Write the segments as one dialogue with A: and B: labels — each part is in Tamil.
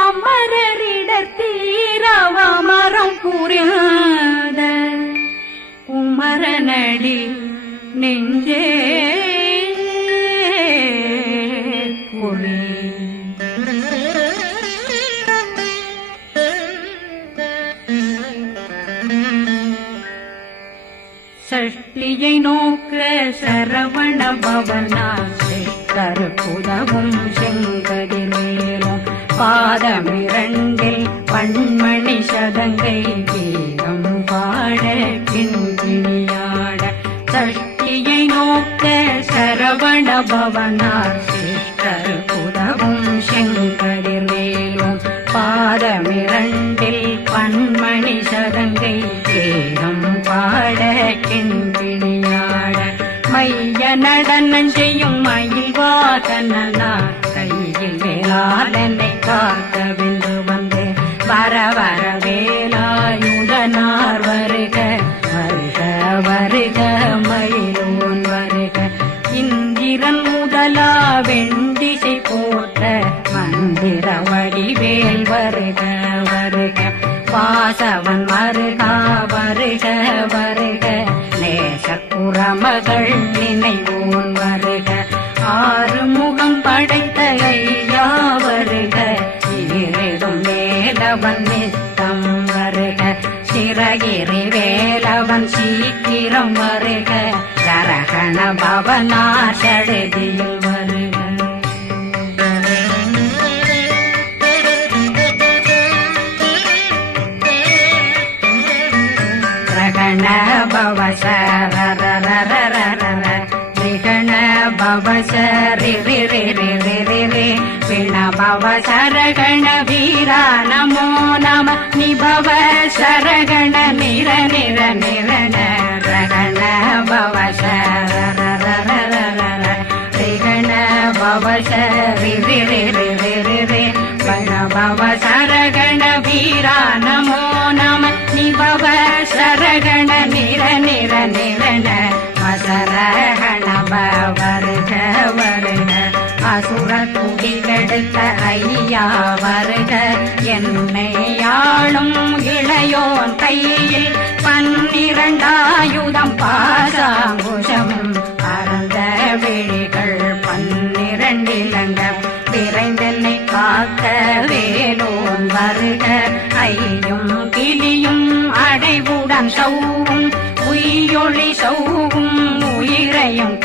A: அமரரிடத்தீரவமரம் புரியாத குமரனடி நெஞ்சே சஷ்டியை நோக்க சரவண பவனா கருப்புதவும் செங்கடி பாதமிரண்டில் பண்மணி சதங்கை கீதம் பாட கிண்கிணியாட சஷ்டியை நோக்க சரவண பவனார் சிஷ்டர் புதவும் செங்கடிர் மேலும் பாதமிரண்டில் பண்மணி சதங்கை கேரம் பாட கிண்கிணியாட மைய நடனம் செய்யும் மயில் வாதனார் கையில் காக்க விந்து வந்து வர வர வேலாயுதனார் வருக வருக வருக மயிலோன் வருக. இந்திரன் முதலா வெண்டிசை போட்ட மந்திர வடிவேல் வருக வருக. வாசவன் வருகா வருக வருக. நேசக்குறமகள் நினைவோன் நினைவு நான் சீக்கிரம் வருக. ஜரகண பவனா சடதியில் வருக. ரகண பவ சரரரரரரர ரிகண பிண பவ வீரா நமோ நம நிபவ சரகண நிர நிர நிரண ரகண பவ சரண பவ சரி பவ சரகண வீரா நமோ நம நிபவ சரகண நிர நிர நிரண மசரகண வருக அசுர குடிகெடுத்த ஐயா வருக. என்னை ஆளும் இளையோன் கையில் பன்னிரண்டாயுதம் பாசாங்குஷம். பரந்த விழிகள் பன்னிரண்டிலங்க. விரைந்தென்னை காக்க வேலோன் வருக. ஐயும் கிளியும் அடைவுடன் சௌவும் உயிரொளி சௌவும் உயிரையும்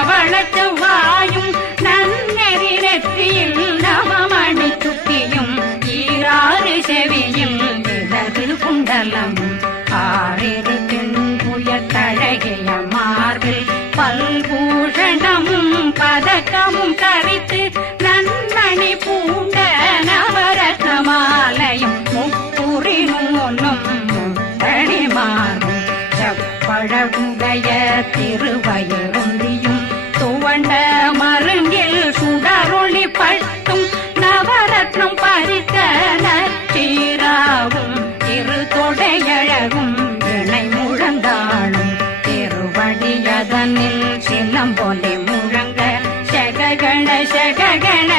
A: பவள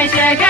A: ಶಗ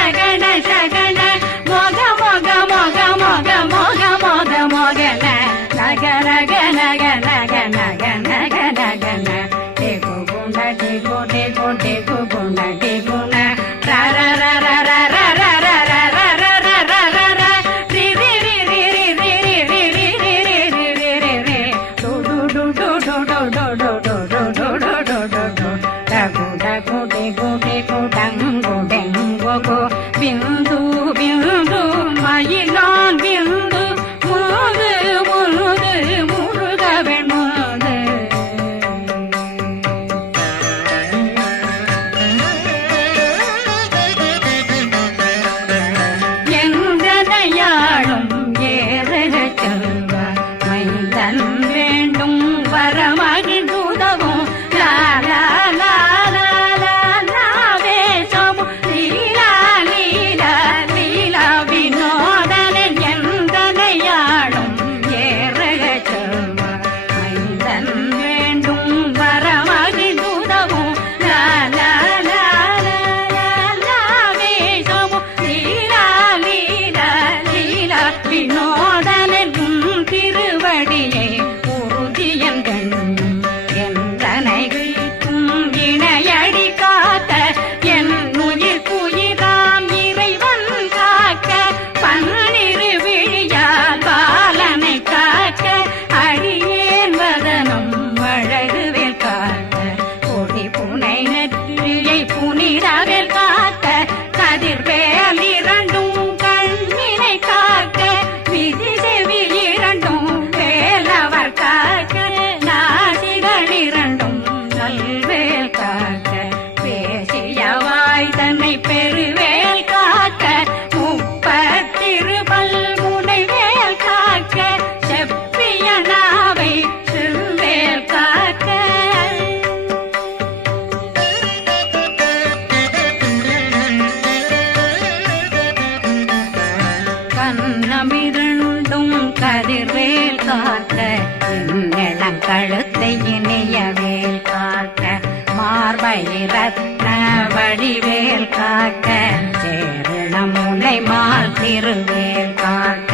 A: மால் திருவேல் காக்க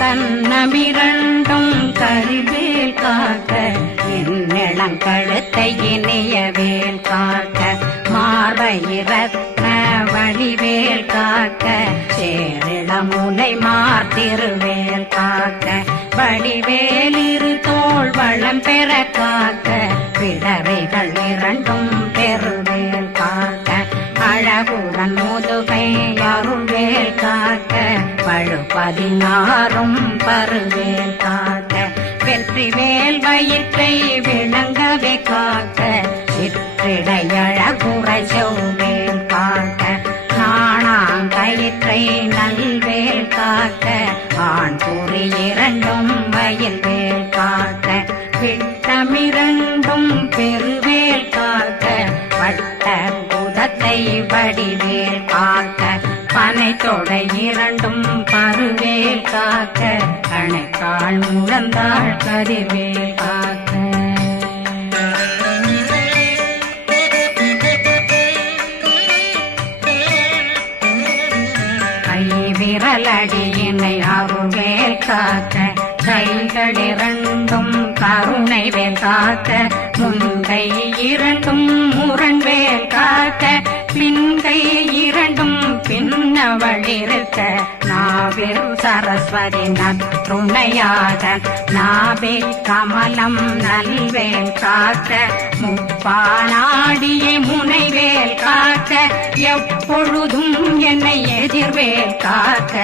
A: தன்னமிரண்டும் கருவேல் காக்க என்னிடம் கழுத்தை இணையவேல் காக்க மார்பயிரத்ன வழிவேல் காக்க சேரிடம் முனை மார்த்திருவேல் காக்க வடிவேலிரு தோல் வளம் பெற காக்க பிடவைகள் இரண்டும் ஏழு பதினாறும் பருவேல் காக்க வெற்றி வேல் வயிற்றை விளங்கவே காக்க சிற்றிடையழகுறை செவ்வேல் காக்க நாணாங்கயிற்றை நல்வேல் காக்க ஆண் கூறி இரண்டும் வயல் வேல் காக்க விட்டமிரண்டும் பெருவேல் காக்க வட்ட குதத்தை வடிவேல் காக்க பனை தொடை இரண்டும் காக்க கணைக்கால் முழந்தாள் கதிர்வேல் காக்க கை விரலடியினை அருவேல் காக்க கைகள் இரண்டும் கருணை வேல் காக்க முன்கை இரண்டும் முரண்வேல் காக்க பின்கை இரண்டும் பின்னவழிருக்க நாவில் சரஸ்வதி நற்றுணையாக நாவே கமலம் நல்வேல் காக்க முப்பானாடியை முனைவேல் காக்க எப்பொழுதும் என்னை எதிர்வேல் காக்க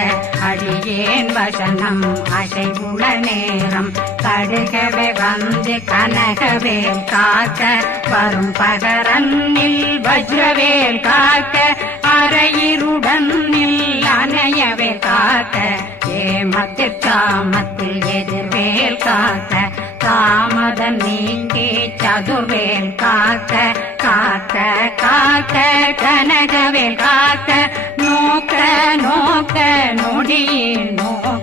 A: அடியேன் வசனம் அசைவுள நேரம் கடுகவே வந்து கனகவேல் காக்க வரும் பகரன்னில் வஜ்ரவேல் காக்க அரையிருடன் அணையவே காக்க ஏமத்தில் காமத்தில் எதிர்வேல் காக்க தாமதம் நீங்கி சதுர்வேல் காக்க காக்க காக்க கனகவேல் காக்க நோக்க நோக்க நொடியில் நோக்க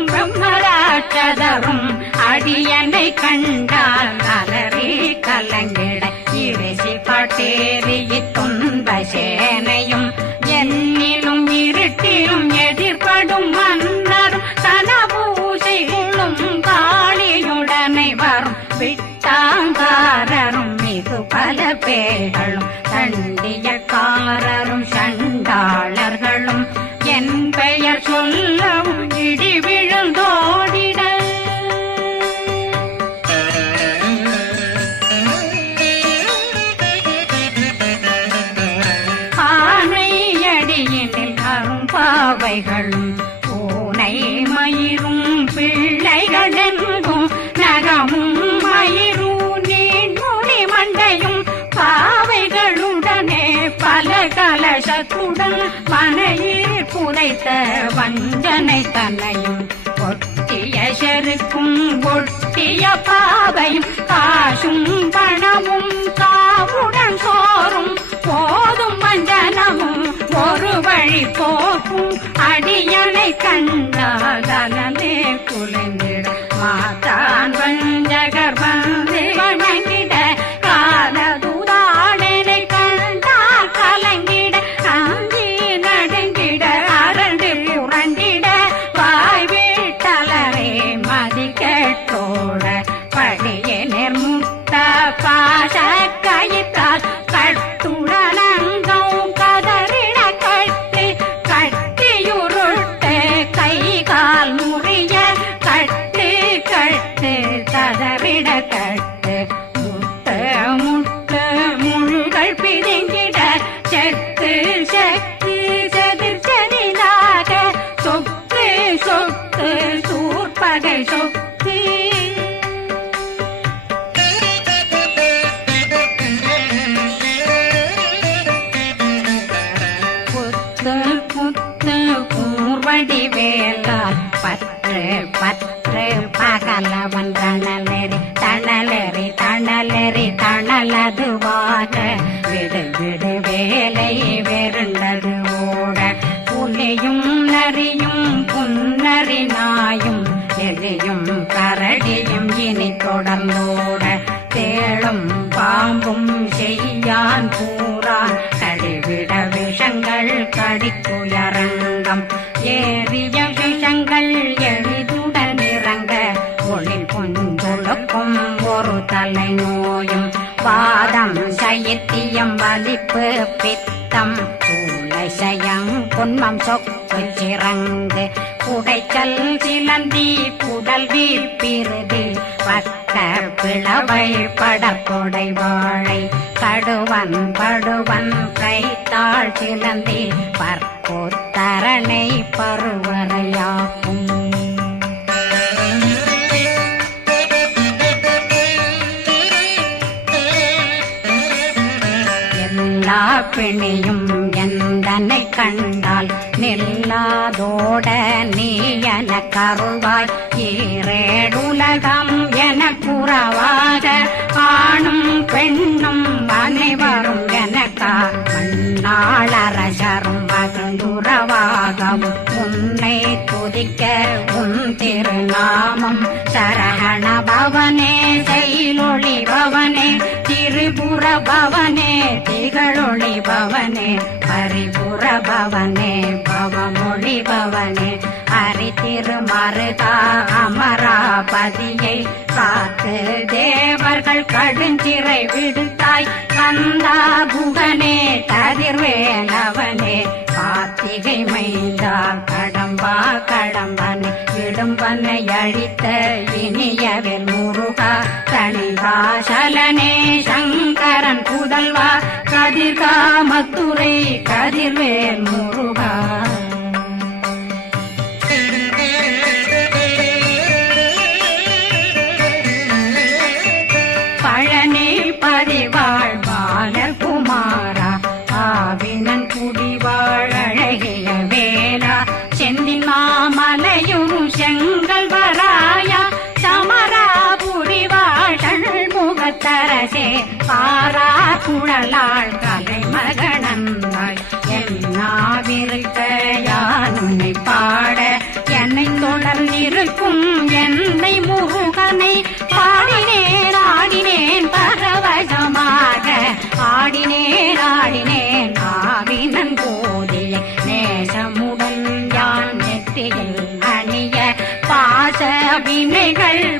A: பிரம்மராட்சதரும் அடியனை கண்டால் அலறி கலங்கிட. இறைசி பட்டேறிய துன்பசே கலசத்துடன் மனையில் புதைத்த வஞ்சனை தன்னையும் ஒட்டிய செருக்கும் ஒட்டிய பாவையும் காசும் பணமும் காவுடன் சோறும் போதும் வஞ்சனமும் ஒரு வழி போக்கும் அடியனை கண்டாகலே குலைந்திட மாதான் கூர்வடி பற்று பற்று பொன்மம் சொக்கு சிறங்கு குடைச்சல் சிலந்தி குடல் வீப்பிருதி. பக்க பிளவை படப்பொடை வாழை. கடுவன் படுவன் கைத்தாள் சிலந்தி. எல்லா பிணியும் எந்தனை கண்டால் நில்லாதோட நீ என கருவாய். ஈரேடுலகம் என குறவாக ஆணும் பெண்ணும் அனைவரும் எனக்கா மண்ணாளரசரும் மகிழ்ந்துறவாகவும் உன்னை துதிக்க உன் திருநாமம் சரகண பவனே செயலொளி பவனே. திரிபுர பவனே திகழொளி பவனே பரிபுர பவனே பவமொழி பவனே. ஹரி திருமருகா அமராபதியை காத்து தேவர்கள் கடுஞ்சிறை விடுத்தாய். கந்தா புகனே கதிர்வேலவனே கார்த்திகை மைந்தா கடம்பா கடம்பனே. இடும்பனை அழித்த இனியவர் முருகா தனிவாசலனே சங்கரன் புதல்வா கதிர்காமத்துறை கதிர்வேல் முருகா. பழனி பதிவாழ் பாலகுமாரா ஆவினன் வினைகள்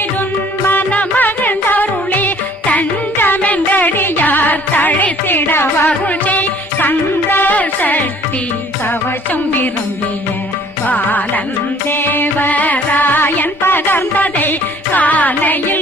A: தஞ்சமென்றடியார் வருணை கந்த சக்தி கவசம் விரும்பிய பாலன் தேவராயன் பகர்ந்ததை காலையில்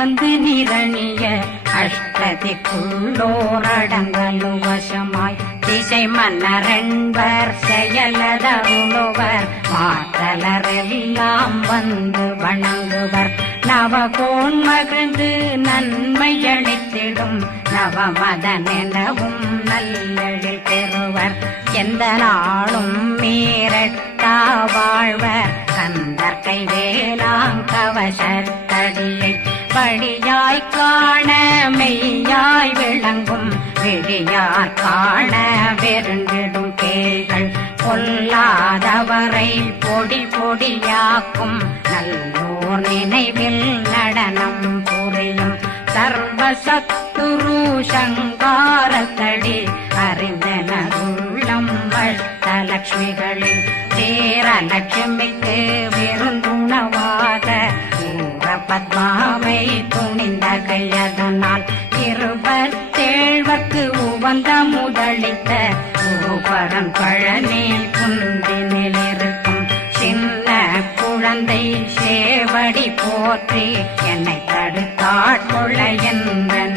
A: வந்து நிரணிய அஷ்டதிக்குள்ளோரடங்கலும் வசமாய். திசை மன்னரென்பர் செயலதருளுவர் மாற்றலரெல்லாம் வந்து வணங்குவர். நவகோன் மகிழ்ந்து நன்மை அளித்திடும் நவமதனெனவும் நல்லெழில் பெறுவர். எந்த நாளும் மீறட்டா வாழ்வர் கந்தற்கை வேளாங் கவசத்தடியை வழியாய் காண மெய்யாய் விளங்கும். விழியார் காண வெருண்டிடும் கேள்கள் பொல்லாதவரை பொடி பொடியாக்கும். நல்லோர் நினைவில் நடனம் புரியும். சர்வசத்துரு சங்காரத்தடி அறிந்தனருள்ளம் வஷ்டலட்சுமிகளின் சேரலட்சுமிக்கு விருந்துணவாக லட்சுமிக்கு பத்மாவை துணிந்த கையதனால் இருபத்தேழ்வர்க்கு உவந்த முதலித்த உபரம் பழனி குந்தினில் இருக்கும் சின்ன குழந்தை சேவடி போற்றி என்னை தடுத்தாட்கொள்ள என்பனதுள்ளம்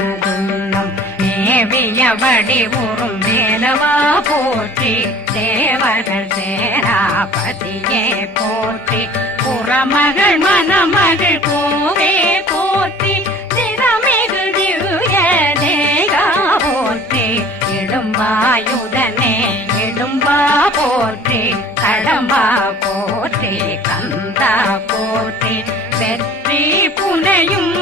A: தேவடி ஊரும் மேலவா போற்றி தேவர்கள் சேராபதியே போற்றி. புறமகள் மணமகள் கோவே போற்றி திறமிகு திவ்ய தேகா போற்றி. இடும்பாயுதனே இடும்பா போற்றி. கடம்பா போற்றி கந்தா போற்றி. வெற்றி புனையும்